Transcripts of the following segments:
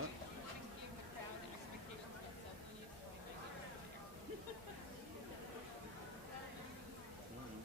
What? Mm.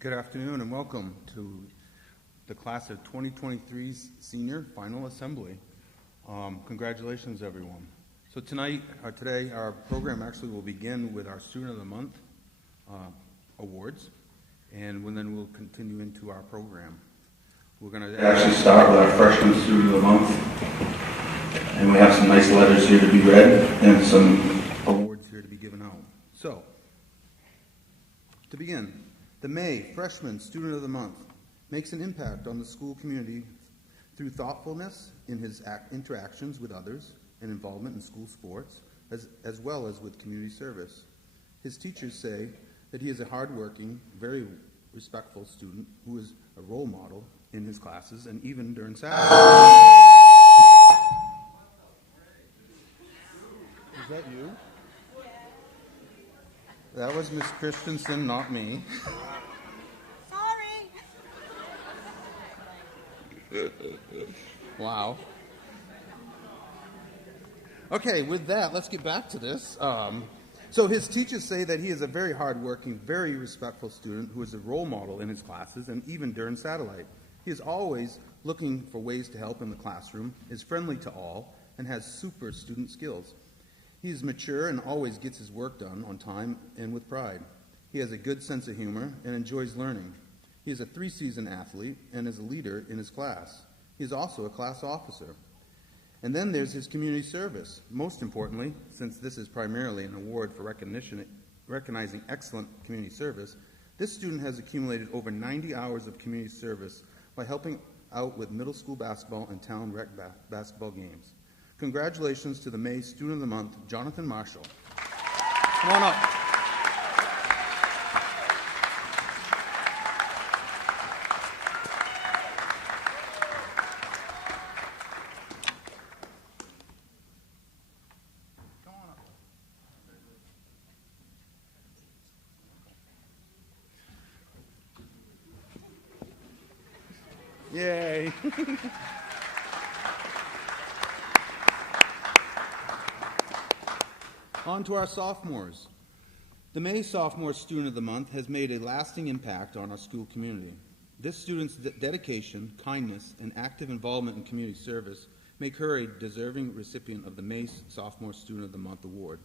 Good afternoon and welcome to the class of 2023's senior final assembly. Congratulations, everyone. So today, our program actually will begin with our Student of the Month awards, and then we'll continue into our program. We're going to actually start with our freshman Student of the Month, and we have some nice letters here to be read and some awards here to be given out. So, to begin, the May Freshman Student of the Month makes an impact on the school community through thoughtfulness in his interactions with others and involvement in school sports, as well as with community service. His teachers say that he is a hardworking, very respectful student who is a role model in his classes and even during Saturday. Is that you? That was Miss Christensen, not me. Wow. Okay, with that, let's get back to this. So his teachers say that he is a very hardworking, very respectful student who is a role model in his classes and even during satellite. He is always looking for ways to help in the classroom, is friendly to all, and has super student skills. He is mature and always gets his work done on time and with pride. He has a good sense of humor and enjoys learning. He is a 3-season athlete and is a leader in his class. He is also a class officer. And then there's his community service. Most importantly, since this is primarily an award for recognizing excellent community service, this student has accumulated over 90 hours of community service by helping out with middle school basketball and town rec basketball games. Congratulations to the May Student of the Month, Jonathan Marshall. Come on up. Yay! On to our sophomores. The May Sophomore Student of the Month has made a lasting impact on our school community. This student's dedication, kindness, and active involvement in community service make her a deserving recipient of the May Sophomore Student of the Month award.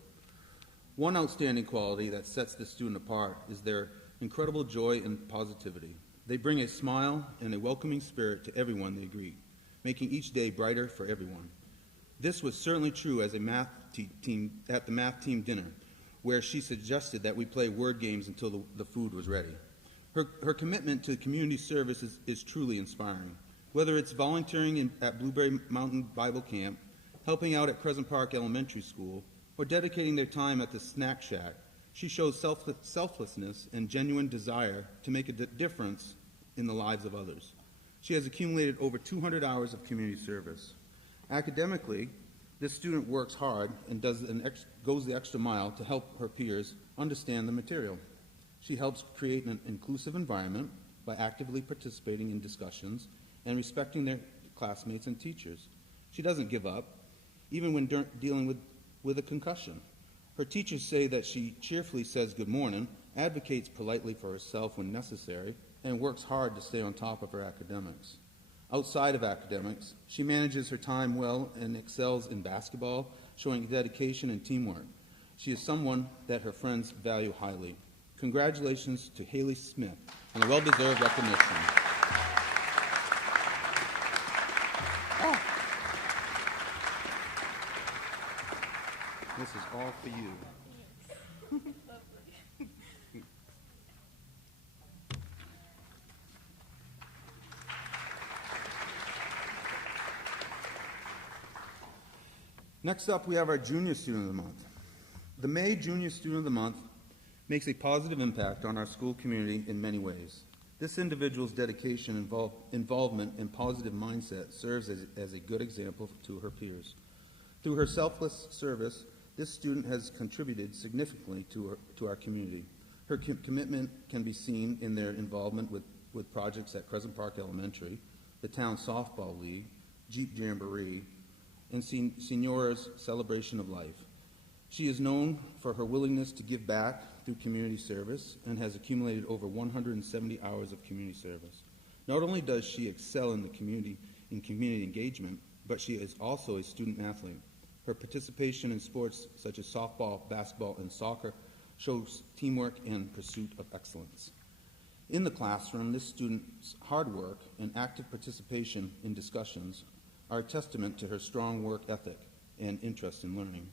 One outstanding quality that sets this student apart is their incredible joy and positivity. They bring a smile and a welcoming spirit to everyone they greet, making each day brighter for everyone. This was certainly true as a math team at the math team dinner, where she suggested that we play word games until the food was ready. Her commitment to community service is truly inspiring. Whether it's volunteering at Blueberry Mountain Bible Camp, helping out at Crescent Park Elementary School, or dedicating their time at the Snack Shack, she shows selflessness and genuine desire to make a difference in the lives of others. She has accumulated over 200 hours of community service. Academically, this student works hard and goes the extra mile to help her peers understand the material. She helps create an inclusive environment by actively participating in discussions and respecting their classmates and teachers. She doesn't give up, even when dealing with a concussion. Her teachers say that she cheerfully says good morning, advocates politely for herself when necessary, and works hard to stay on top of her academics. Outside of academics, she manages her time well and excels in basketball, showing dedication and teamwork. She is someone that her friends value highly. Congratulations to Haley Smith on a well-deserved recognition. Oh. This is all for you. Next up, we have our Junior Student of the Month. The May Junior Student of the Month makes a positive impact on our school community in many ways. This individual's dedication, involvement, and positive mindset serves as a good example to her peers. Through her selfless service, this student has contributed significantly to our community. Her commitment can be seen in their involvement with projects at Crescent Park Elementary, the Town Softball League, Jeep Jamboree, and Senior's Celebration of Life. She is known for her willingness to give back through community service and has accumulated over 170 hours of community service. Not only does she excel in community engagement, but she is also a student athlete. Her participation in sports such as softball, basketball, and soccer shows teamwork and pursuit of excellence. In the classroom, this student's hard work and active participation in discussions are a testament to her strong work ethic and interest in learning.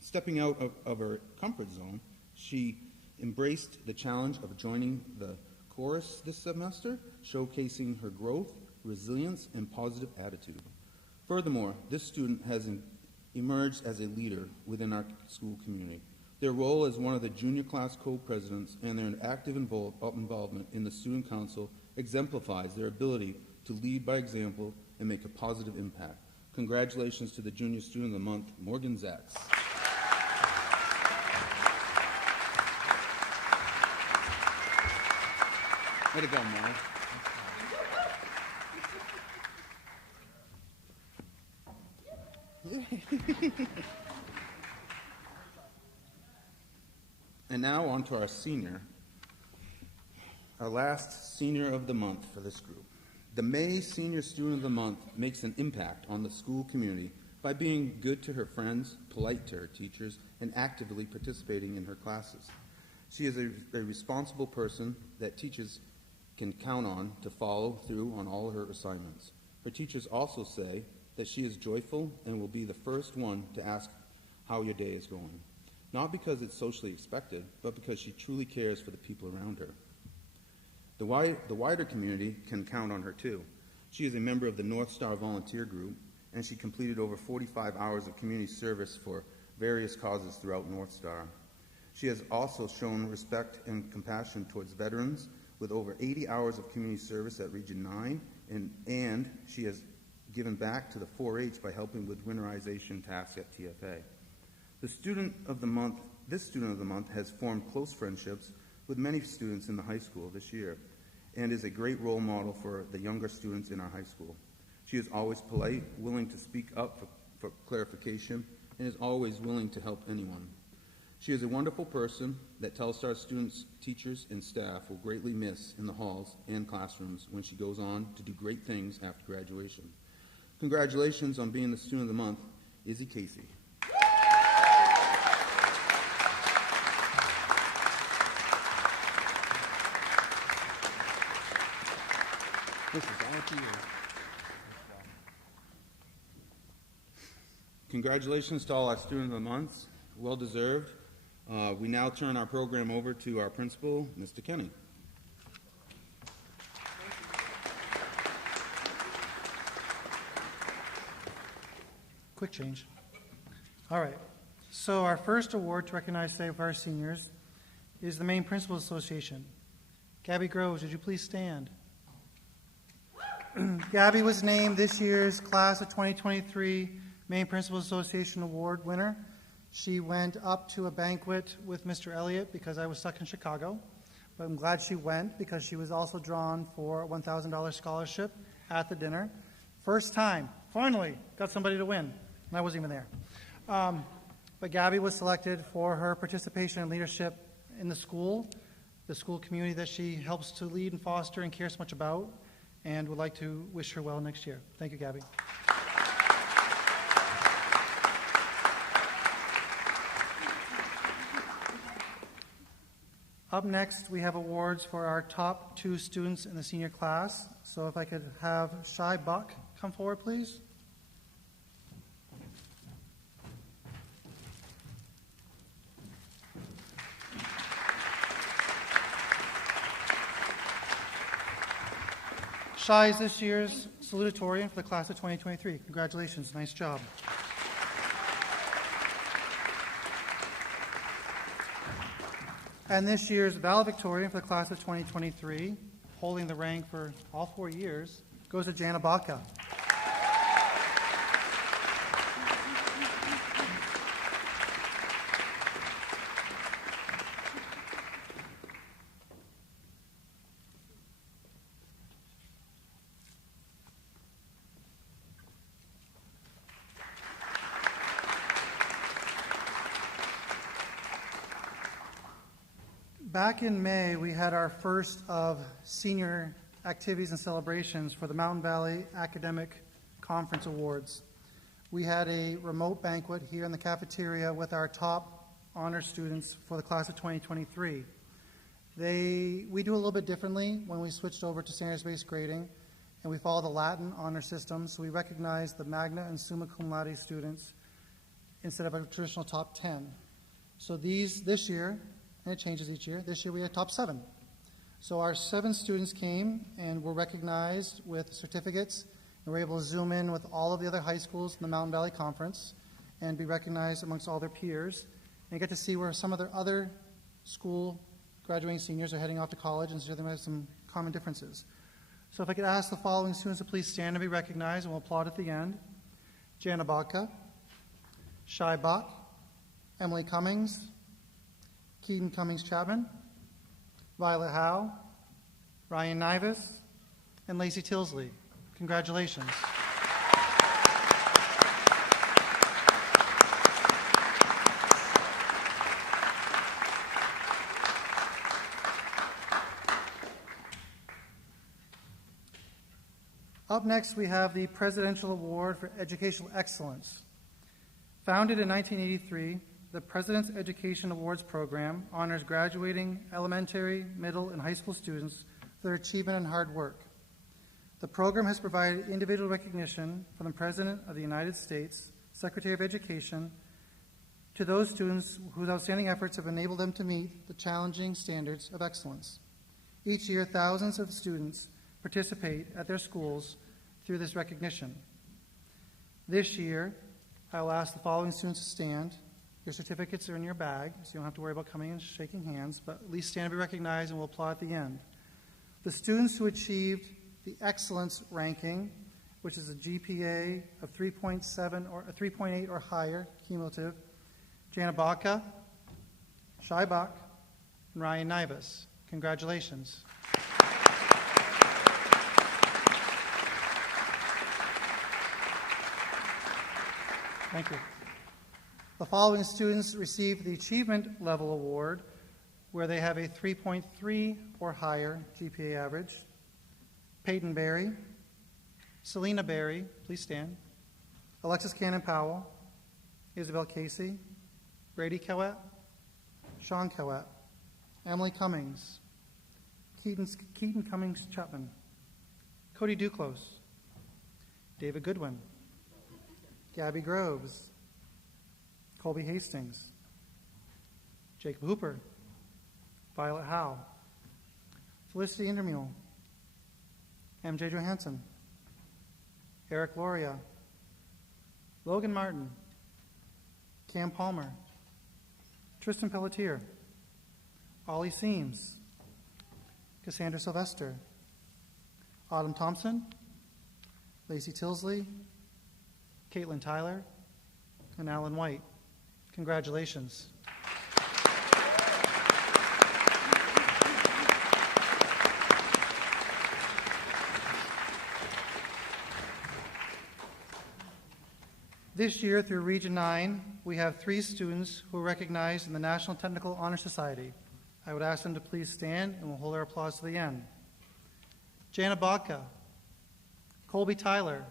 Stepping out of her comfort zone, she embraced the challenge of joining the chorus this semester, showcasing her growth, resilience, and positive attitude. Furthermore, this student has emerged as a leader within our school community. Their role as one of the junior class co-presidents and their active involvement in the student council exemplifies their ability to lead by example and make a positive impact. Congratulations to the Junior Student of the Month, Morgan Zacks. Way to go, Morgan. And now on to our senior, our last senior of the month for this group. The May Senior Student of the Month makes an impact on the school community by being good to her friends, polite to her teachers, and actively participating in her classes. She is a responsible person that teachers can count on to follow through on all her assignments. Her teachers also say that she is joyful and will be the first one to ask how your day is going. Not because it's socially expected, but because she truly cares for the people around her. The wider community can count on her too. She is a member of the North Star Volunteer Group, and she completed over 45 hours of community service for various causes throughout North Star. She has also shown respect and compassion towards veterans with over 80 hours of community service at Region 9, and she has given back to the 4-H by helping with winterization tasks at TFA. This student of the month has formed close friendships with many students in the high school this year and is a great role model for the younger students in our high school. She is always polite, willing to speak up for clarification, and is always willing to help anyone. She is a wonderful person that Telstar students, teachers, and staff will greatly miss in the halls and classrooms when she goes on to do great things after graduation. Congratulations on being the Student of the Month, Izzy Casey. This is all to you. Congratulations to all our Student of the Months. Well deserved. We now turn our program over to our principal, Mr. Kenny. Quick change. All right. So our first award to recognize today of our seniors is the Maine Principals Association. Gabby Groves, would you please stand? Gabby was named this year's Class of 2023 Maine Principals Association Award winner. She went up to a banquet with Mr. Elliott because I was stuck in Chicago, but I'm glad she went because she was also drawn for a $1,000 scholarship at the dinner. First time, finally, got somebody to win, and I wasn't even there. But Gabby was selected for her participation and leadership in the school community that she helps to lead and foster and care so much about, and would like to wish her well next year. Thank you, Gabby. Up next, we have awards for our top 2 students in the senior class. So if I could have Shai Buck come forward, please. Shai is this year's salutatorian for the class of 2023. Congratulations, nice job. And this year's valedictorian for the class of 2023, holding the rank for all 4 years, goes to Jana Baca. Back in May, we had our first of senior activities and celebrations for the Mountain Valley Academic Conference Awards. We had a remote banquet here in the cafeteria with our top honor students for the class of 2023. We do a little bit differently when we switched over to standards-based grading, and we follow the Latin honor system, so we recognize the magna and summa cum laude students instead of a traditional top 10. So this year, and it changes each year, this year we had top 7. So our 7 students came and were recognized with certificates, and were able to zoom in with all of the other high schools in the Mountain Valley Conference and be recognized amongst all their peers, and get to see where some of their other school graduating seniors are heading off to college, and so there might have some common differences. So if I could ask the following students to please stand and be recognized, and we'll applaud at the end. Jana Bodka, Shai Bach, Emily Cummings, Keaton Cummings-Chapman, Violet Howe, Ryan Nivas, and Lacey Tilsley. Congratulations. Up next, we have the Presidential Award for Educational Excellence. Founded in 1983, the President's Education Awards program honors graduating elementary, middle, and high school students for their achievement and hard work. The program has provided individual recognition from the President of the United States, Secretary of Education, to those students whose outstanding efforts have enabled them to meet the challenging standards of excellence. Each year, thousands of students participate at their schools through this recognition. This year, I will ask the following students to stand. Your certificates are in your bag, so you don't have to worry about coming and shaking hands, but at least stand and be recognized, and we'll applaud at the end. The students who achieved the excellence ranking, which is a GPA of 3.7 or 3.8 or higher, cumulative, Jana Bodka, Shai Bach, and Ryan Nivas. Congratulations. Thank you. The following students received the Achievement Level Award, where they have a 3.3 or higher GPA average. Peyton Berry, Selena Berry, please stand, Alexis Cannon-Powell, Isabel Casey, Brady Cowett, Sean Cowett, Emily Cummings, Keaton Cummings-Chapman, Cody Duclos, David Goodwin, Gabby Groves, Colby Hastings, Jacob Hooper, Violet Howe, Felicity Indermule, MJ Johansson, Eric Loria, Logan Martin, Cam Palmer, Tristan Pelletier, Ollie Seams, Cassandra Sylvester, Autumn Thompson, Lacey Tilsley, Caitlin Tyler, and Alan White. Congratulations. This year, through Region 9, we have 3 students who are recognized in the National Technical Honor Society. I would ask them to please stand, and we'll hold our applause to the end. Jana Bodka, Colby Tyler,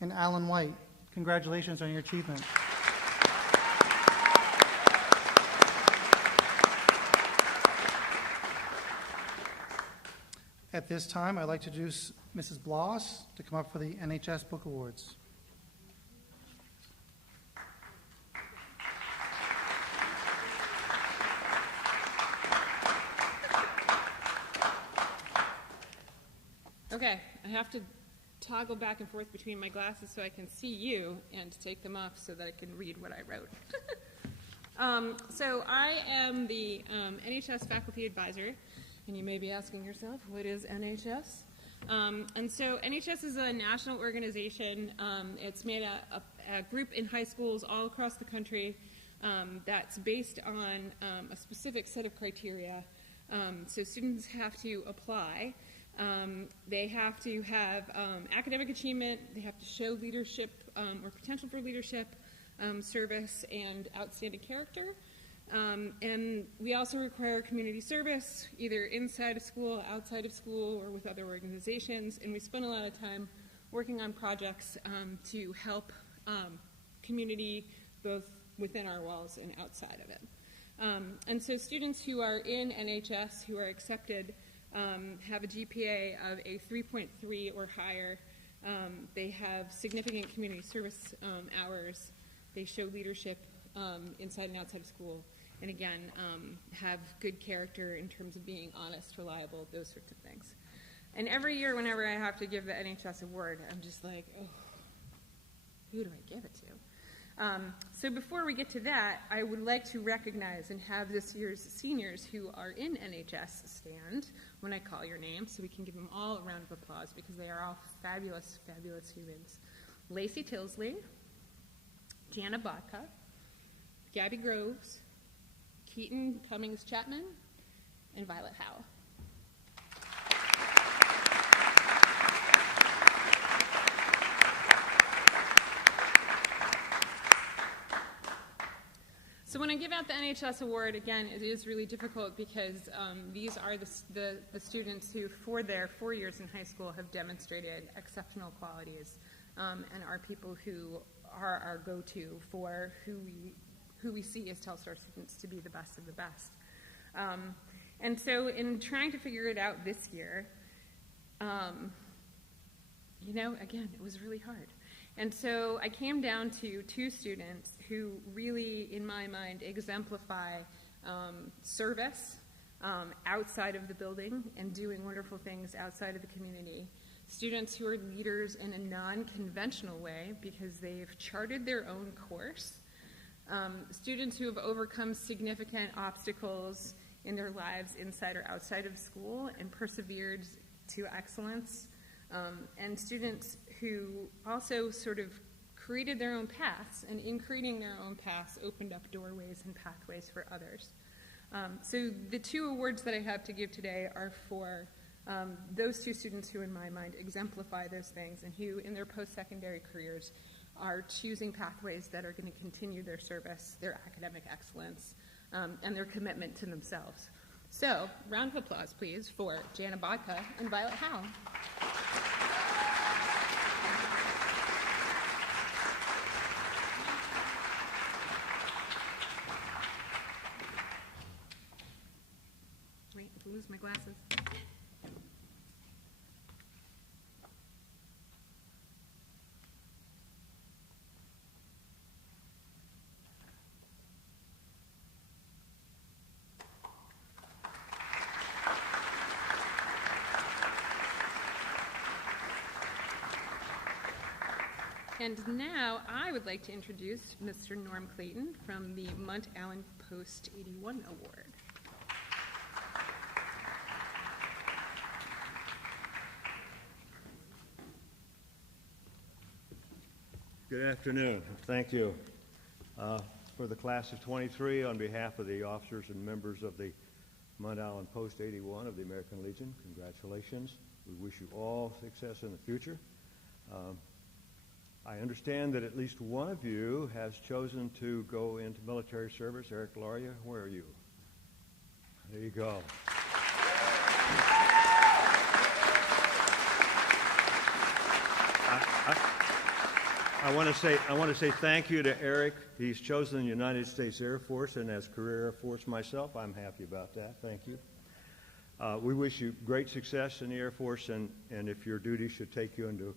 and Alan White. Congratulations on your achievement. At this time, I'd like to introduce Mrs. Bloss to come up for the NHS Book Awards. Okay, I have to toggle back and forth between my glasses so I can see you and take them off so that I can read what I wrote. So I am the NHS faculty advisor, and you may be asking yourself, what is NHS? And so NHS is a national organization. It's made a group in high schools all across the country that's based on a specific set of criteria. So students have to apply. They have to have academic achievement, they have to show leadership or potential for leadership, service, and outstanding character. And we also require community service, either inside of school, outside of school, or with other organizations. And we spend a lot of time working on projects to help community both within our walls and outside of it. And so students who are in NHS, who are accepted, have a GPA of a 3.3 or higher. They have significant community service hours. They show leadership inside and outside of school. And again, have good character in terms of being honest, reliable, those sorts of things. And every year, whenever I have to give the NHS award, I'm just like, oh, who do I give it to? So before we get to that, I would like to recognize and have this year's seniors who are in NHS stand when I call your name, so we can give them all a round of applause because they are all fabulous, fabulous humans. Lacey Tilsley, Jana Bodka, Gabby Groves, Keaton Cummings Chapman, and Violet Howe. So when I give out the NHS award, again, it is really difficult because these are the students who, for their 4 years in high school, have demonstrated exceptional qualities and are people who are our go-to for who we see as Telstar students to be the best of the best. And so in trying to figure it out this year, you know, again, it was really hard. And so I came down to two students who really, in my mind, exemplify service outside of the building and doing wonderful things outside of the community. Students who are leaders in a non-conventional way because they've charted their own course. Students who have overcome significant obstacles in their lives inside or outside of school and persevered to excellence. And students who also sort of created their own paths, and in creating their own paths opened up doorways and pathways for others. So the two awards that I have to give today are for those two students who, in my mind, exemplify those things and who, in their post-secondary careers, are choosing pathways that are going to continue their service, their academic excellence, and their commitment to themselves. So, round of applause, please, for Jana Bodka and Violet Howe. Wait, I lose my glasses. And now I would like to introduce Mr. Norm Clayton from the Mount Allen Post 81 Award. Good afternoon. Thank you. For the class of 23, on behalf of the officers and members of the Mount Allen Post 81 of the American Legion, congratulations. We wish you all success in the future. I understand that at least one of you has chosen to go into military service. Eric Laria, where are you? There you go. I want to say thank you to Eric. He's chosen the United States Air Force, and as career Air Force myself, I'm happy about that. Thank you. We wish you great success in the Air Force, and if your duty should take you into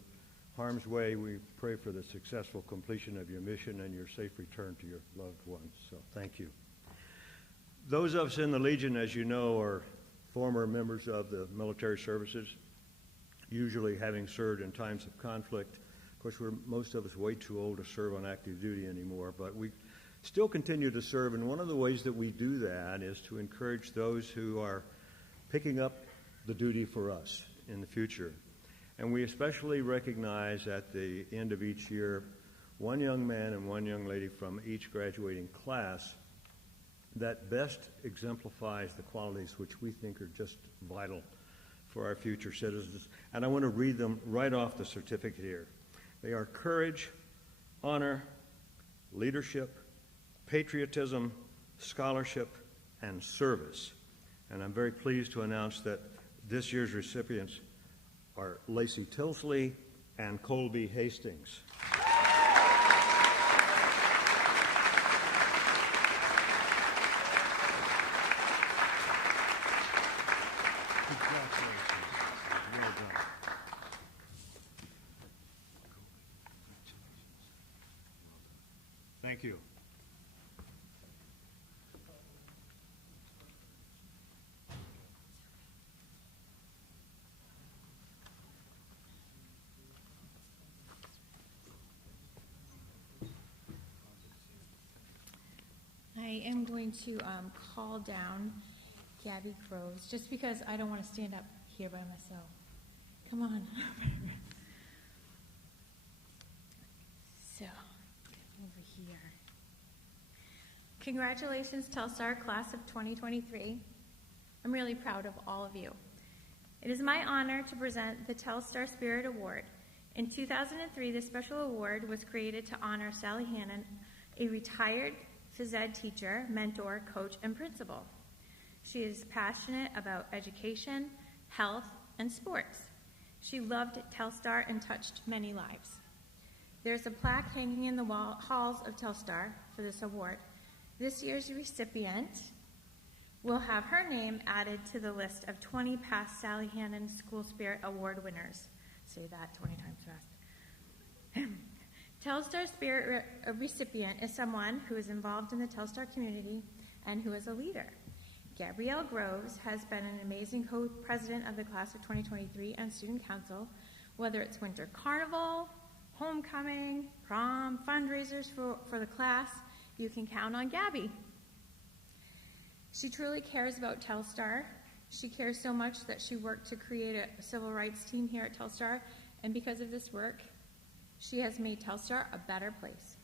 harm's way, we pray for the successful completion of your mission and your safe return to your loved ones. So thank you. Those of us in the Legion, as you know, are former members of the military services, usually having served in times of conflict. Of course, most of us way too old to serve on active duty anymore, but we still continue to serve, and one of the ways that we do that is to encourage those who are picking up the duty for us in the future. And we especially recognize at the end of each year one young man and one young lady from each graduating class that best exemplifies the qualities which we think are just vital for our future citizens. And I want to read them right off the certificate here. They are courage, honor, leadership, patriotism, scholarship, and service. And I'm very pleased to announce that this year's recipients are Lacey Tilsley and Colby Hastings. Well done. Thank you. I am going to call down Gabby Groves, just because I don't want to stand up here by myself. Come on. So, over here. Congratulations, Telstar Class of 2023. I'm really proud of all of you. It is my honor to present the Telstar Spirit Award. In 2003, this special award was created to honor Sally Hannon, a retired phys ed teacher, mentor, coach, and principal. She is passionate about education, health, and sports. She loved Telstar and touched many lives. There's a plaque hanging in the halls of Telstar for this award. This year's recipient will have her name added to the list of 20 past Sally Hannon School Spirit Award winners. Say that 20 times fast. Telstar Spirit recipient is someone who is involved in the Telstar community and who is a leader. Gabrielle Groves has been an amazing co-president of the class of 2023 and student council, whether it's winter carnival, homecoming, prom, fundraisers for the class, you can count on Gabby. She truly cares about Telstar. She cares so much that she worked to create a civil rights team here at Telstar, and because of this work, she has made Telstar a better place.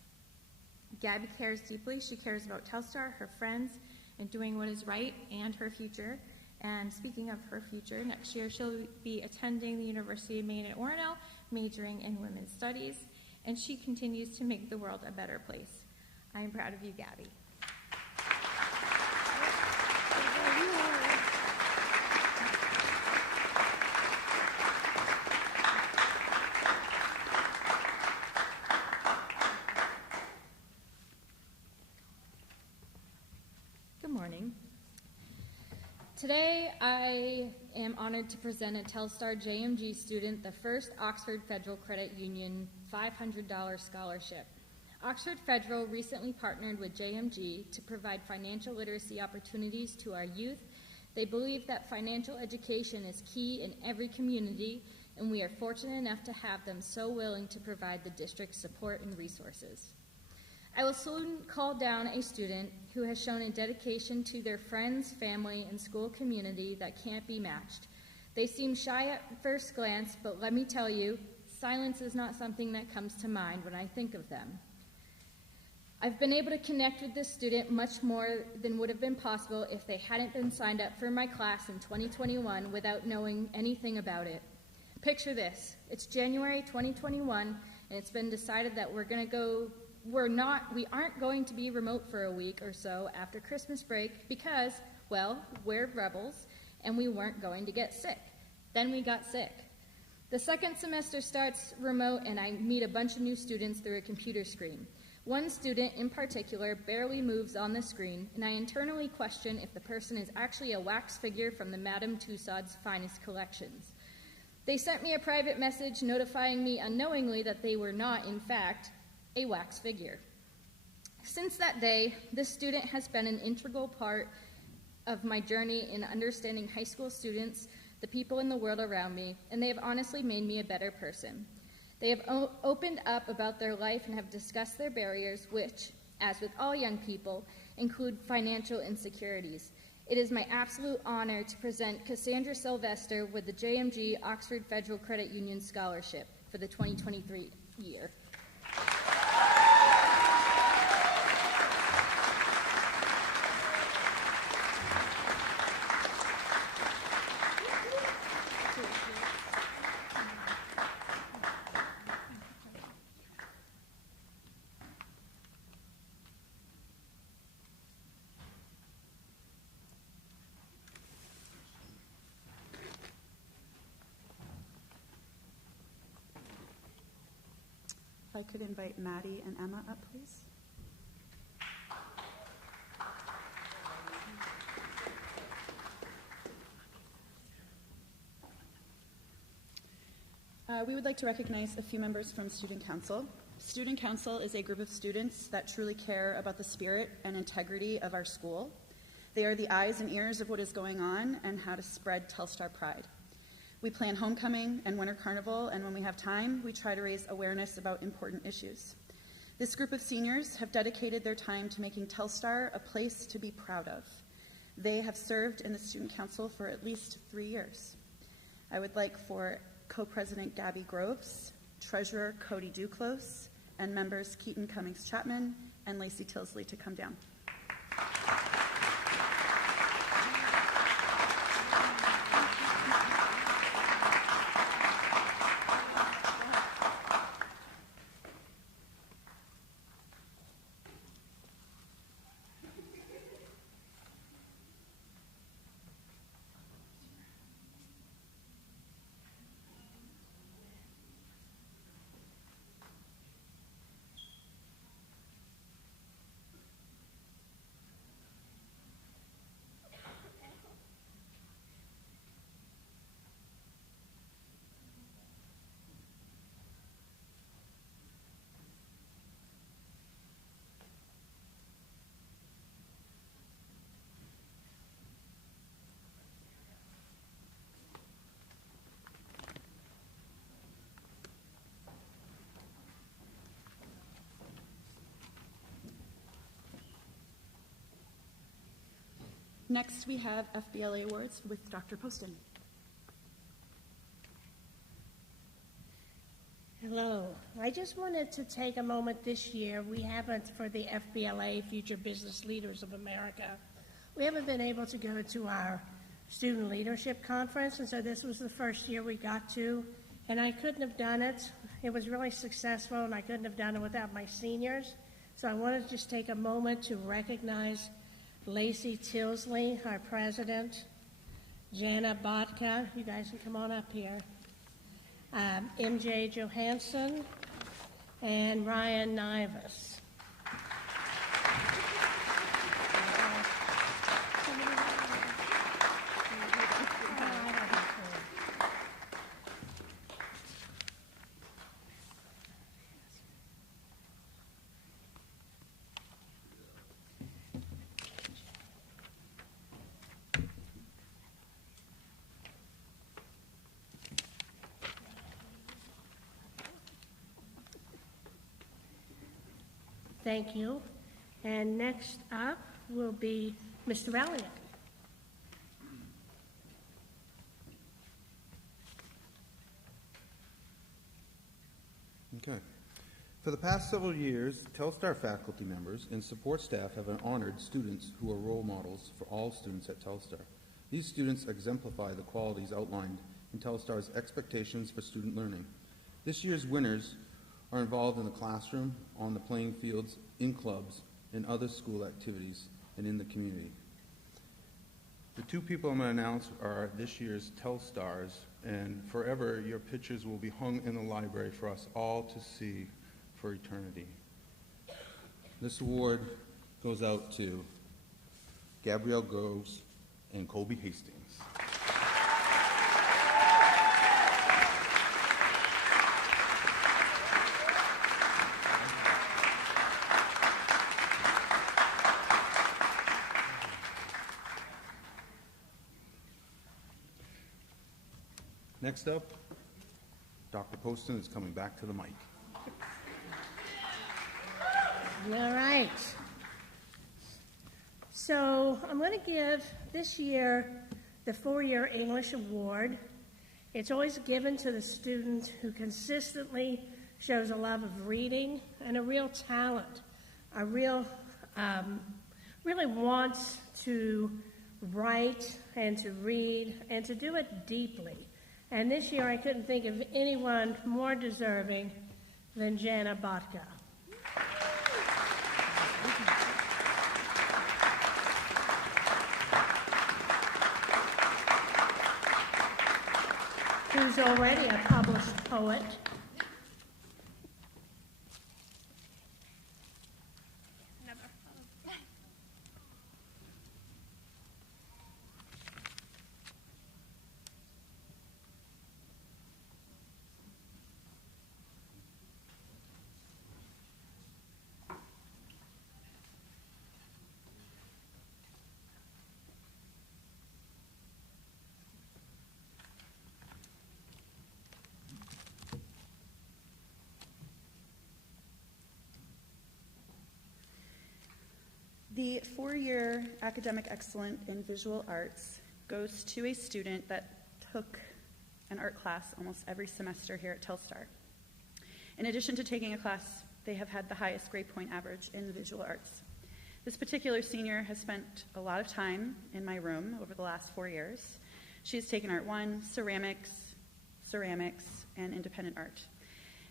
Gabby cares deeply. She cares about Telstar, her friends, and doing what is right, and her future. And speaking of her future, next year she'll be attending the University of Maine at Orono, majoring in women's studies, and she continues to make the world a better place. I am proud of you, Gabby. Good morning. Today, I am honored to present a Telstar JMG student the first Oxford Federal Credit Union $500 scholarship. Oxford Federal recently partnered with JMG to provide financial literacy opportunities to our youth. They believe that financial education is key in every community, and we are fortunate enough to have them so willing to provide the district's support and resources. I will soon call down a student who has shown a dedication to their friends, family, and school community that can't be matched. They seem shy at first glance, but let me tell you, silence is not something that comes to mind when I think of them. I've been able to connect with this student much more than would have been possible if they hadn't been signed up for my class in 2021 without knowing anything about it. Picture this. It's January 2021, and it's been decided that we aren't going to be remote for a week or so after Christmas break because, well, we're rebels and we weren't going to get sick. Then we got sick. The second semester starts remote and I meet a bunch of new students through a computer screen. One student in particular barely moves on the screen, and I internally question if the person is actually a wax figure from the Madame Tussauds finest collections. They sent me a private message notifying me unknowingly that they were not, in fact, a wax figure. Since that day, this student has been an integral part of my journey in understanding high school students, the people in the world around me, and they have honestly made me a better person. They have opened up about their life and have discussed their barriers, which, as with all young people, include financial insecurities. It is my absolute honor to present Cassandra Sylvester with the JMG Oxford Federal Credit Union Scholarship for the 2023 year. If I could invite Maddie and Emma up, please. We would like to recognize a few members from Student Council. Student Council is a group of students that truly care about the spirit and integrity of our school. They are the eyes and ears of what is going on and how to spread Telstar pride. We plan homecoming and winter carnival, and when we have time, we try to raise awareness about important issues. This group of seniors have dedicated their time to making Telstar a place to be proud of. They have served in the Student Council for at least 3 years. I would like for Co-President Gabby Groves, Treasurer Cody Duclos, and members Keaton Cummings-Chapman and Lacey Tilsley to come down. Next, we have FBLA awards with Dr. Poston. Hello. I just wanted to take a moment this year. We haven't, for the FBLA, Future Business Leaders of America, we haven't been able to go to our student leadership conference, and so this was the first year we got to, and I couldn't have done it. It was really successful, and I couldn't have done it without my seniors. So I wanted to just take a moment to recognize Lacey Tilsley, our president, Jana Botka, you guys can come on up here, MJ Johansson, and Ryan Nivas. Thank you. And next up will be Mr. Elliott. Okay. For the past several years, Telstar faculty members and support staff have honored students who are role models for all students at Telstar. These students exemplify the qualities outlined in Telstar's expectations for student learning. This year's winners are involved in the classroom, on the playing fields, in clubs, and other school activities, and in the community. The two people I'm going to announce are this year's Telstars, and forever your pictures will be hung in the library for us all to see for eternity. This award goes out to Gabrielle Groves and Colby Hastings. Next up, Dr. Poston is coming back to the mic. All right. So I'm going to give this year the 4-year English Award. It's always given to the student who consistently shows a love of reading and a real talent, really wants to write and to read and to do it deeply. And this year I couldn't think of anyone more deserving than Jana Botka. Who's already a published poet. four-year academic excellence in visual arts goes to a student that took an art class almost every semester here at Telstar. In addition to taking a class, they have had the highest grade point average in the visual arts. This particular senior has spent a lot of time in my room over the last 4 years. She has taken Art 1, ceramics, and independent art.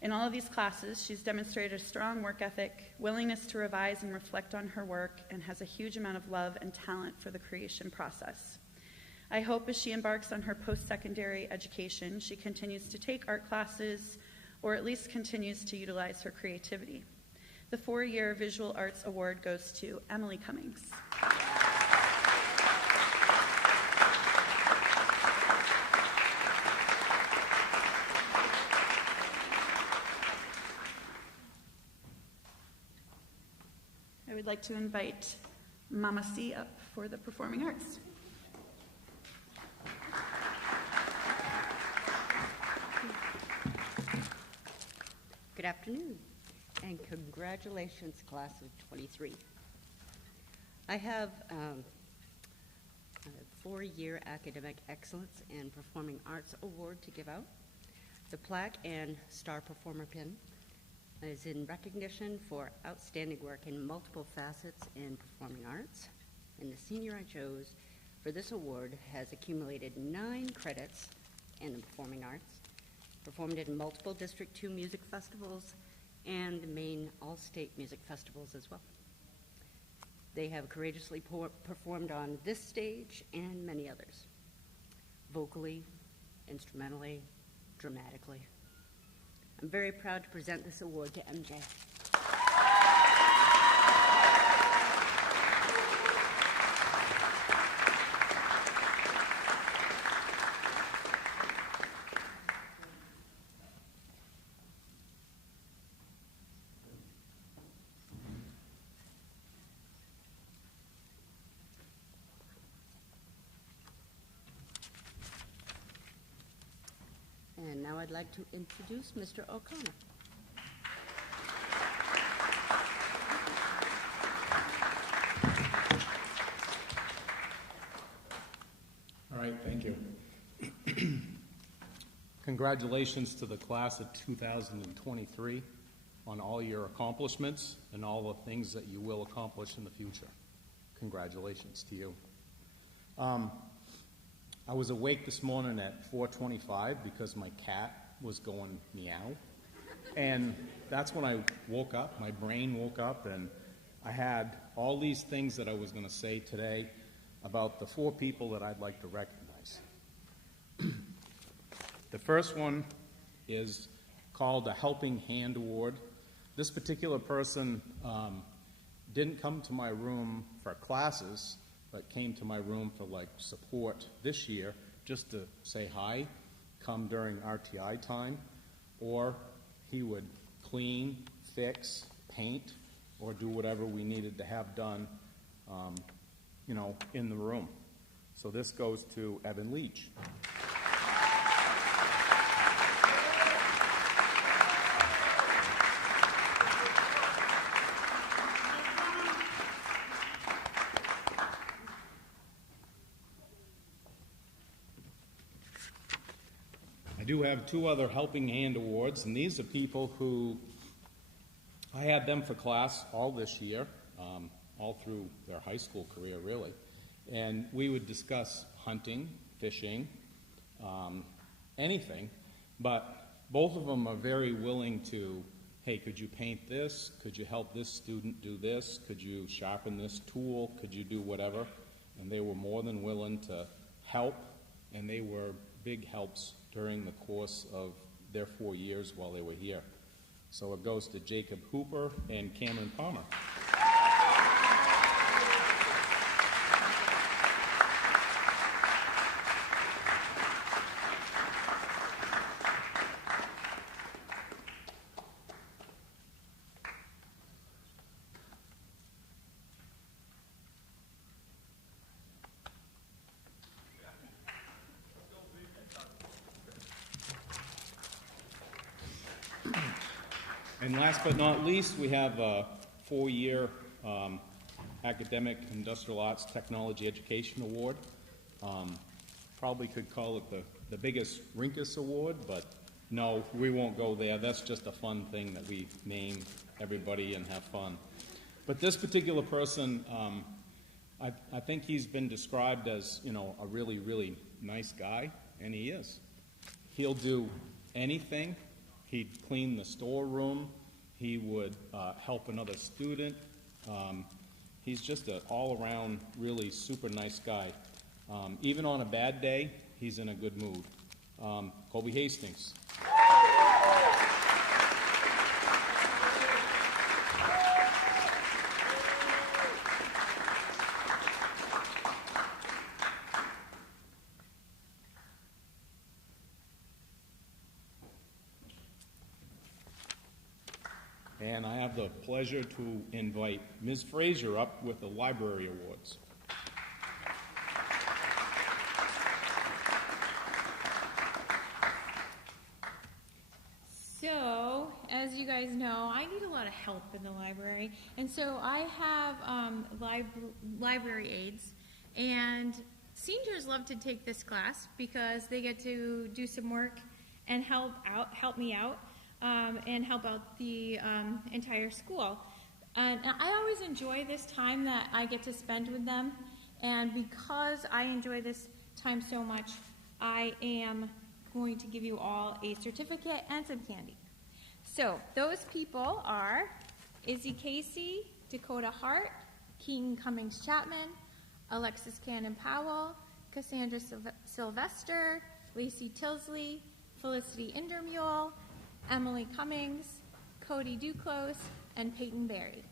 In all of these classes, she's demonstrated a strong work ethic, willingness to revise and reflect on her work, and has a huge amount of love and talent for the creation process. I hope as she embarks on her post-secondary education, she continues to take art classes, or at least continues to utilize her creativity. The 4-year Visual Arts Award goes to Emily Cummings. I would like to invite Mama C up for the performing arts. Good afternoon, and congratulations, class of 23. I have a 4-year Academic Excellence and Performing Arts Award to give out. The plaque and Star Performer pin is in recognition for outstanding work in multiple facets in performing arts. And the senior I chose for this award has accumulated 9 credits in the performing arts, performed in multiple District 2 music festivals and the Maine All-State Music Festivals as well. They have courageously performed on this stage and many others, vocally, instrumentally, dramatically. I'm very proud to present this award to MJ. And now I'd like to introduce Mr. O'Connor. All right, thank you. Congratulations to the class of 2023 on all your accomplishments and all the things that you will accomplish in the future. Congratulations to you. I was awake this morning at 4:25 because my cat was going meow. And that's when I woke up, my brain woke up, and I had all these things that I was going to say today about the 4 people that I'd like to recognize. The first one is called a Helping Hand Award. This particular person didn't come to my room for classes, but came to my room for support this year just to say hi, come during RTI time, or he would clean, fix, paint, or do whatever we needed to have done, in the room. So this goes to Evan Leach. I do have 2 other Helping Hand Awards, and these are people who I had them for class all this year, all through their high school career, really. And we would discuss hunting, fishing, anything, but both of them are very willing to, hey, could you paint this? Could you help this student do this? Could you sharpen this tool? Could you do whatever? And they were more than willing to help, and they were big helps during the course of their 4 years while they were here. So it goes to Jacob Hooper and Cameron Palmer. And last but not least, we have a 4-year Academic Industrial Arts Technology Education Award. Probably could call it the biggest Rinkus Award, but no, we won't go there. That's just a fun thing that we name everybody and have fun. But this particular person, I think he's been described as, a really, really nice guy, and he is. He'll do anything. He'd clean the storeroom. He would help another student. He's just an all-around, really super nice guy. Even on a bad day, he's in a good mood. Colby Hastings. And I have the pleasure to invite Ms. Fraser up with the Library Awards. So, as you guys know, I need a lot of help in the library, and so I have library aides, and seniors love to take this class because they get to do some work and help me out, and help out the entire school. And I always enjoy this time that I get to spend with them, and because I enjoy this time so much, I am going to give you all a certificate and some candy. So those people are Izzy Casey, Dakota Hart, Keaton Cummings Chapman, Alexis Cannon Powell, Cassandra Sylvester, Lacey Tilsley, Felicity Indermule, Emily Cummings, Cody Duclos, and Peyton Berry.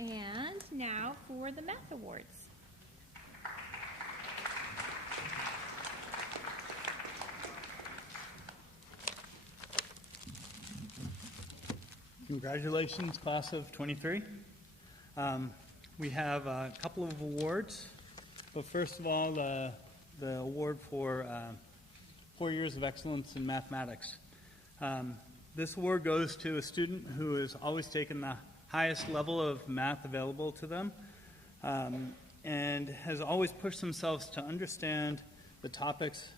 And now for the Math Awards. Congratulations, class of 23. We have a couple of awards, but first of all, the award for 4 years of excellence in mathematics. This award goes to a student who has always taken the highest level of math available to them, and has always pushed themselves to understand the topics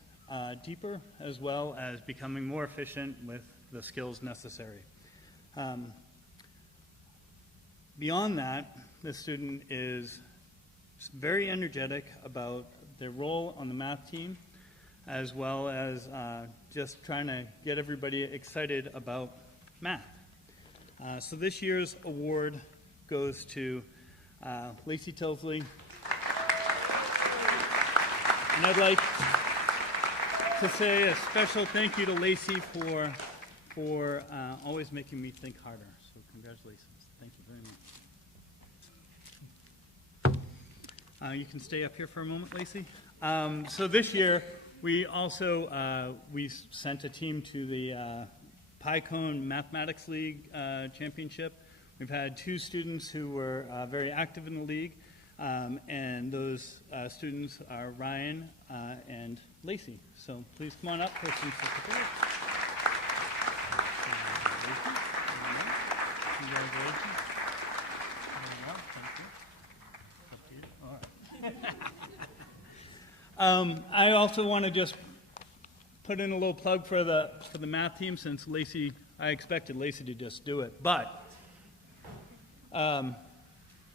deeper, as well as becoming more efficient with the skills necessary. Beyond that, the student is very energetic about their role on the math team, as well as just trying to get everybody excited about math. So this year's award goes to Lacey Tilsley. And I'd like to say a special thank you to Lacey for always making me think harder. So congratulations. Thank you very much. You can stay up here for a moment, Lacey. So this year, we also we sent a team to the Pie Cone Mathematics League championship. We've had 2 students who were very active in the league, and those students are Ryan and Lacey. So please come on up for some support. Congratulations. Thank you. All right. I also want to just put in a little plug for the math team, since Lacey, I expected Lacey to just do it, but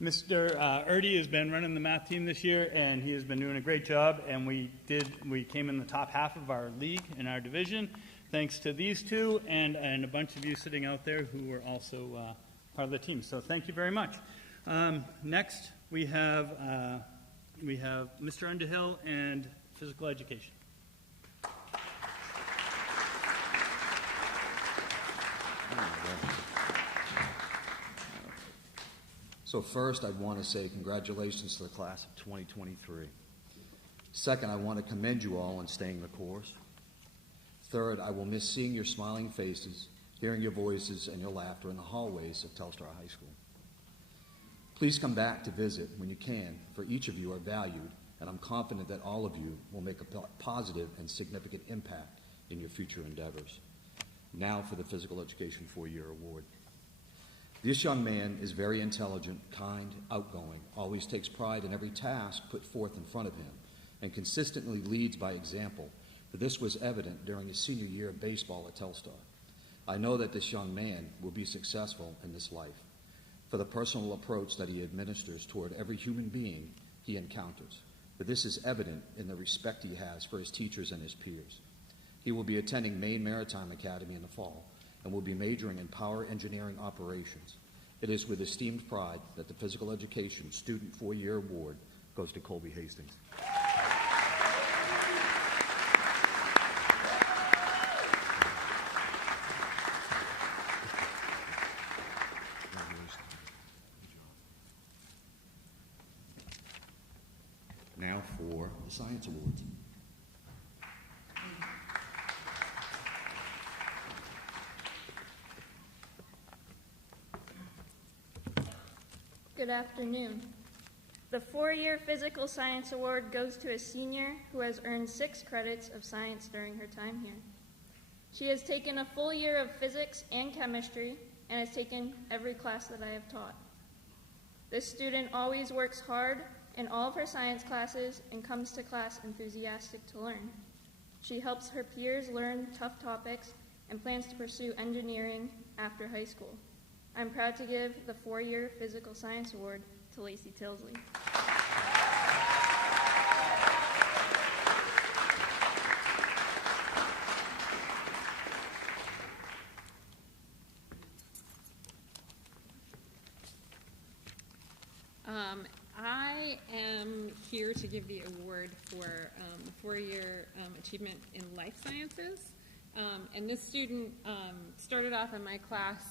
Mr. Erdy has been running the math team this year, and he has been doing a great job, and we came in the top half of our league in our division, thanks to these 2 and a bunch of you sitting out there who were also part of the team. So thank you very much. Next, we have Mr. Underhill and physical education. So first, I want to say congratulations to the class of 2023. Second, I want to commend you all on staying the course. Third, I will miss seeing your smiling faces, hearing your voices and your laughter in the hallways of Telstar High School. Please come back to visit when you can, for each of you are valued, and I'm confident that all of you will make a positive and significant impact in your future endeavors. Now for the Physical Education 4-Year Award. This young man is very intelligent, kind, outgoing, always takes pride in every task put forth in front of him, and consistently leads by example, for this was evident during his senior year of baseball at Telstar. I know that this young man will be successful in this life, for the personal approach that he administers toward every human being he encounters, but this is evident in the respect he has for his teachers and his peers. He will be attending Maine Maritime Academy in the fall, and will be majoring in power engineering operations. It is with esteemed pride that the Physical Education Student 4-Year Award goes to Colby Hastings. Now for the Science Awards. Good afternoon. The 4-year Physical Science Award goes to a senior who has earned 6 credits of science during her time here. She has taken a full year of physics and chemistry and has taken every class that I have taught. This student always works hard in all of her science classes and comes to class enthusiastic to learn. She helps her peers learn tough topics and plans to pursue engineering after high school. I'm proud to give the 4-year Physical Science Award to Lacey Tilsley. I am here to give the award for 4-year achievement in life sciences. And this student started off in my class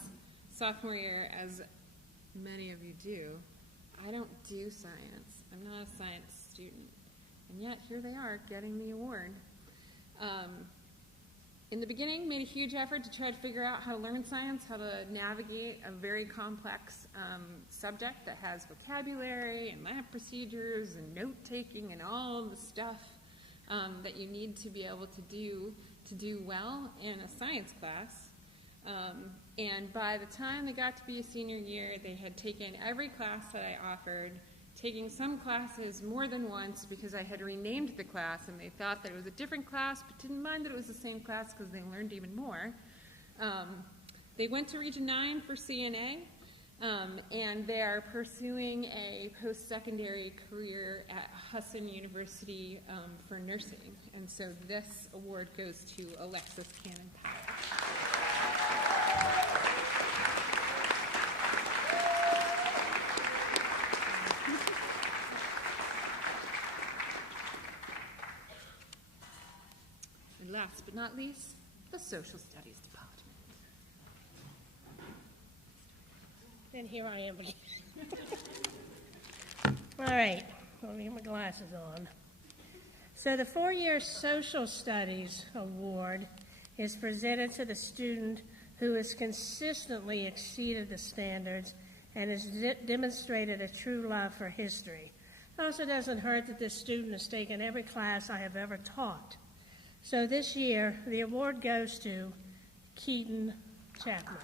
sophomore year, as many of you do. I don't do science. I'm not a science student. And yet, here they are getting the award. In the beginning, made a huge effort to try to figure out how to learn science, how to navigate a very complex subject that has vocabulary and lab procedures and note-taking and all of the stuff that you need to be able to do well in a science class. And by the time they got to be a senior year, they had taken every class that I offered, taking some classes more than once because I had renamed the class and they thought that it was a different class but didn't mind that it was the same class because they learned even more. They went to Region 9 for CNA, and they are pursuing a post-secondary career at Husson University for nursing. And so this award goes to Alexis Cannon-Powell. And last but not least, the Social Studies Department. And here I am again. All right, let me get my glasses on. So the 4-year Social Studies Award is presented to the student who has consistently exceeded the standards and has demonstrated a true love for history. It also doesn't hurt that this student has taken every class I have ever taught. So this year, the award goes to Keaton Chapman.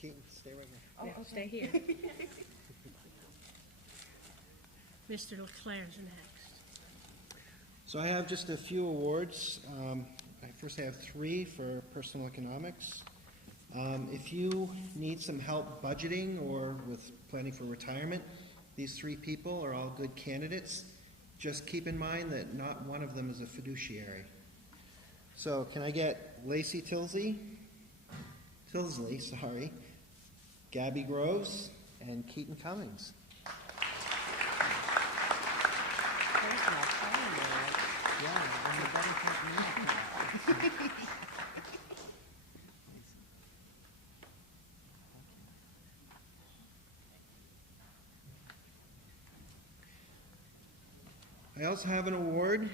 Keaton, stay with me. Oh, I'll stay here. Mr. Leclerc's next. So I have just a few awards. I first have 3 for personal economics. If you need some help budgeting or with planning for retirement, these 3 people are all good candidates. Just keep in mind that not one of them is a fiduciary. So can I get Lacey Tilsley, Gabby Groves, and Keaton Cummings? I also have an award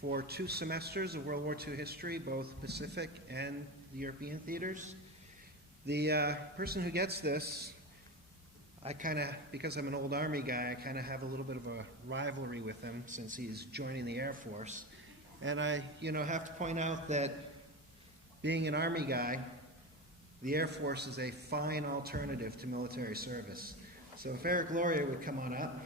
for 2 semesters of World War II history, both Pacific and the European theaters. The person who gets this, because I'm an old Army guy, I kind of have a little bit of a rivalry with him since he's joining the Air Force. And I, have to point out that being an Army guy, the Air Force is a fine alternative to military service. So if Eric Laurier would come on up.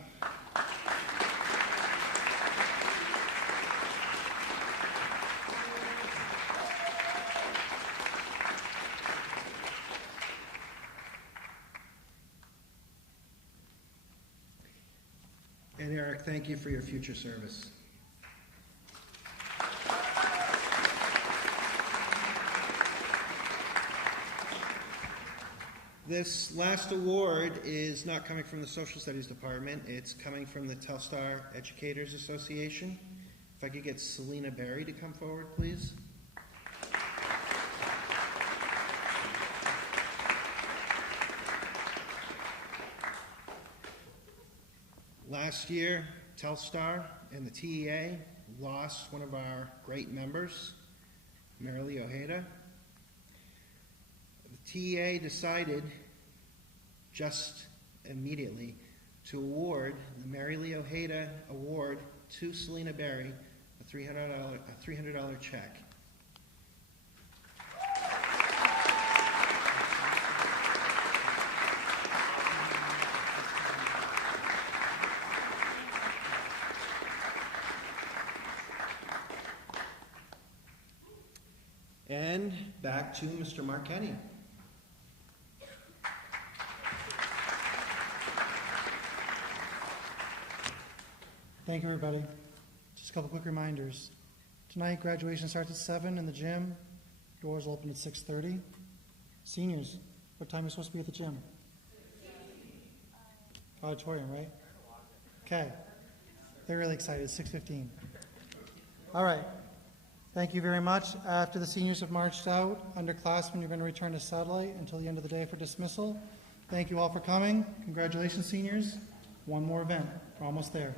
And Eric, thank you for your future service. This last award is not coming from the Social Studies Department. It's coming from the Telstar Educators Association. If I could get Selena Berry to come forward, please. Last year, Telstar and the TEA lost one of our great members, Marilee Ojeda. The TEA decided just immediately to award the Marilee Ojeda Award to Selena Berry, a $300 check. And back to Mr. Mark Kenny. Thank you, everybody. Just a couple quick reminders. Tonight, graduation starts at 7 in the gym. Doors will open at 6:30. Seniors, what time are you supposed to be at the gym? Auditorium, right? Okay. They're really excited. 6:15. All right. Thank you very much. After the seniors have marched out, underclassmen, you're going to return to satellite until the end of the day for dismissal. Thank you all for coming. Congratulations, seniors. One more event. We're almost there.